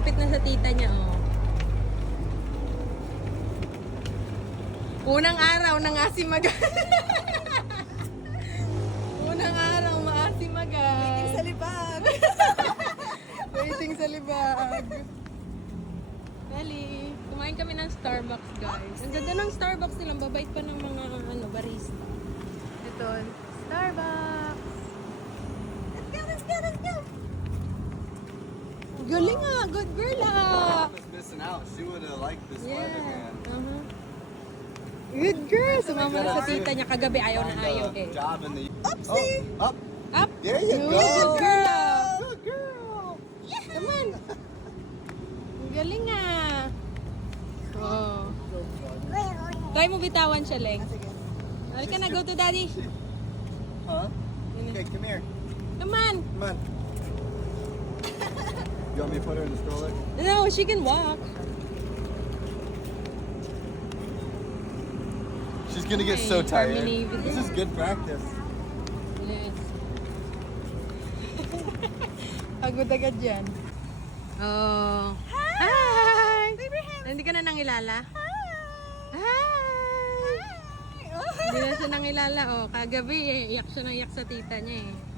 Lumapit na sa tita niya, oh. Unang araw nang asim agad. Unang araw, maasim agad. Waiting sa libag. Waiting sa libag. Dali, kumain kami ng Starbucks, guys. Ang ganda ng Starbucks nilang, babait pa ng mga barista. Ito, Starbucks. Let's go. Galing ah, good girl ah. Mom is missing out. She would have liked this weather, Yeah. man. Good girl. Sumama na sa tita niya kagabi, ayaw na Find ayaw a eh. job in the Oopsie. Oh, up. Up. There you go. Good girl. Good girl. Come on. Ang galing ah. Oh. Try mo bitawan siya, Leng. Sige. Halika na, go to daddy. Huh? Okay, come here. Come on. Come on. You want me to put her in the stroller? No, she can walk. She's gonna get so Okay, tired. harmony with This is good practice. Yes. Pagod agad dyan. Oh. Hi! Hindi ka na nangilala? Hi! Hindi na siya nangilala. Oh, kagabi iyak siya ng iyak sa tita niya eh.